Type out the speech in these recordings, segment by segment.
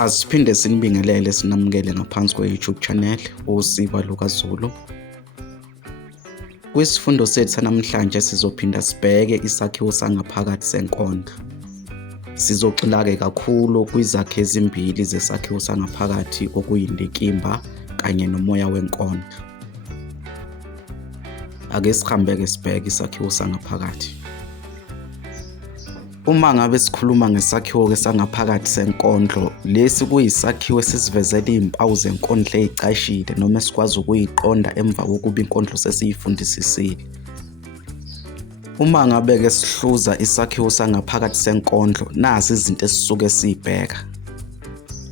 Asiphinde sinibingelele sinamukele ngaphansi kwe-YouTube channel uSiba lukaZulu. Kwisifundo sethu sanamhlanje sizophinda sibheke isakhiwo sangaphakathi senkondlo. Sizogxila-ke kakhulu kwizakhi ezimbili zesakhiwo sangaphakathi okuyindikimba kanye nomoya wenkondlo. Ake sihambe-ke sibheke isakhiwo sangaphakathi. Uma ngabe sikhuluma ngesakhiwo sangaphakathi senkondlo, lesi kuyisakhiwo esisivezela izimpawu zenkondlo ezicashile noma esikwazi ukuyiqonda emva kokuba inkondlo sesiyifundisisile. Uma ngabe-ke sihluza isakhiwo sangaphakathi senkondlo, nazi izinto esisuke sibheka.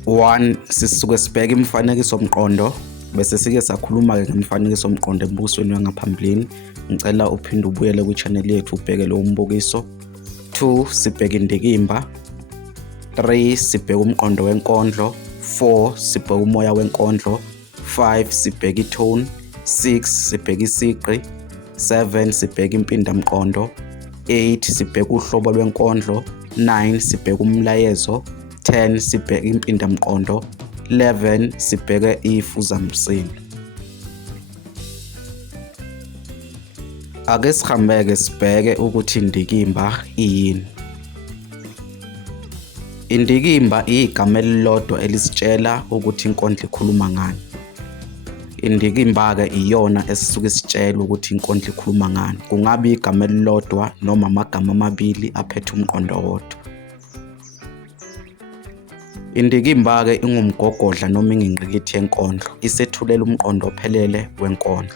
1. Sisuke sibheka imifanekiso mqondo, bese sike sakhuluma-ke ngemifanekiso mqondo embukisweni wangaphambilini. Ngicela uphinde ubuyele kwi-channel yethu ubheke lowo mbukiso. 2. Sibheka indikimba. 3. Sibheka umqondo wenkondlo. 4. Sibheka umoya wenkondlo. 5. Sibheka itone. 6. Sibheka isigqi. 7. Sibheka impindamqondo. 8. Sibheka uhlobo lwenkondlo. 9. Sibheka umlayezo. 10. Sibheka impindamqondo. 11. Sibheka ifuzamsindo. Ake sihambe-ke sibheke ukuthi indikimba iyini. Indikimba igama elilodwa elisitshela ukuthi inkondlo ikhuluma ngani. Indikimba-ke iyona esisuke sitshela ukuthi inkondlo ikhuluma ngani. Kungabe igama elilodwa noma amagama amabili aphethe umqondo owodwa. Indikimba-ke ingumgogodla noma ingingqikithi yenkondlo, isethulela umqondo ophelele wenkondlo.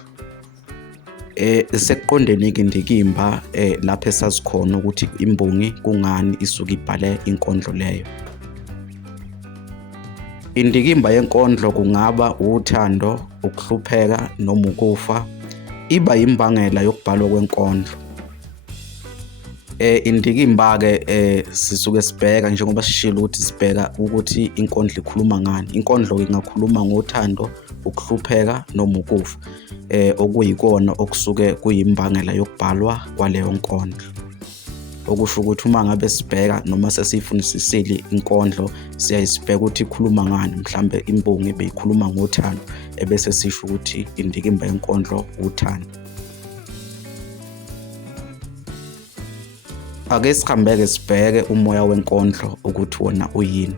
Sekuqondeni-ke indikimba lapho esazi khona ukuthi imbongi kungani isuke ibhale inkondlo leyo. Indikimba yenkondlo kungaba uthando, ukuhlupheka noma ukufa. Iba yimbangela yokubhalwa kwenkondlo. Indikimba-ke sisuke sibheka njengoba sishilo ukuthi sibheka ukuthi inkondlo ikhuluma ngani. Inkondlo ingakhuluma ngothando, ukuhlupheka noma ukufa. Okuyikona okusuke kuyimbangela yokubhalwa kwaleyo nkondlo. Okusho ukuthi uma ngabe sibheka noma sesiyifundisisile inkondlo, siyayisibheka ukuthi ikhuluma ngani. Mhlambe imbongi beyikhuluma ngothando, ebese sisho ukuthi indikimba yenkondlo uthando. Ake sihambe-ke sibheke umoya wenkondlo ukuthi wona uyini.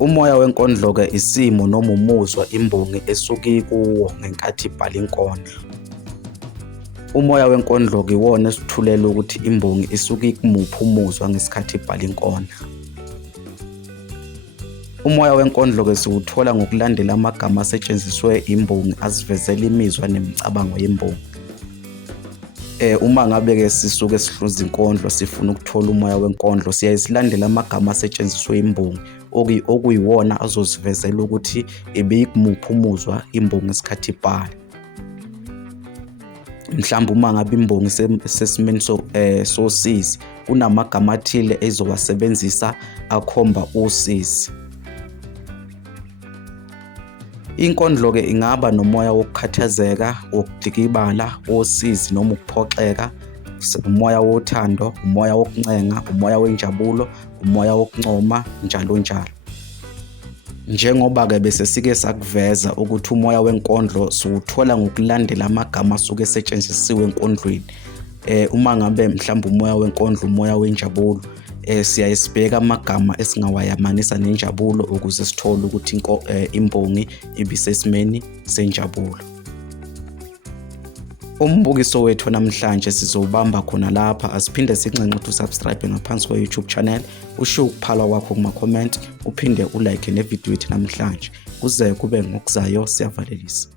Umoya wenkondlo-ke isimo noma umuzwa imbongi esuke kuwo ngenkathi ibhala inkondlo. Umoya wenkondlo-ke iwona esithulela ukuthi imbongi isuke kumuphi umuzwa ngesikhathi ibhala inkondlo. Umoya wenkondlo-ke siwuthola ngokulandela amagama asetshenziswe imbongi asivezela imizwa nemicabango yembongi. Uma ngabe-ke sisuke sihluza inkondlo sifuna ukuthola umoya wenkondlo, siyasilandela amagama asetshenziswe imbongi okuyiwona azosivezela ukuthi ibikumuphi umuzwa imbongi ngesikhathi ibhala. Mhlawumbe uma ngabe imbongi sesimeni sosizi, kunamagama athile ezowasebenzisa akhomba usizi. Inkondlo-ke ingaba nomoya wokukhathazeka, wokudikibala, wosizi noma ukuphoxeka, umoya wothando, umoya wokuncenga, umoya wenjabulo, umoya wokuncoma, njalo njalo. Njengoba-ke bese sike sakuveza ukuthi umoya wenkondlo siwuthola ngokulandela amagama asuke esetshenzisiwe enkondlweni. Uma ngabe mhlawumbe umoya wenkondlo umoya wenjabulo, siyayisibheka amagama esingawayamanisa nenjabulo ukuze sithole ukuthi imbongi ibisesimeni senjabulo. Umbukiso wethu namhlanje sizowubamba khona lapha. Asiphinde sincence ukuthi usubscribe ngaphansi kwe-YouTube channel, ushiye ukuphala kwakho kuma-comment, uphinde ulike nevidiyo yethu namhlanje. Kuze kube ngokuzayo, siyavalelisa.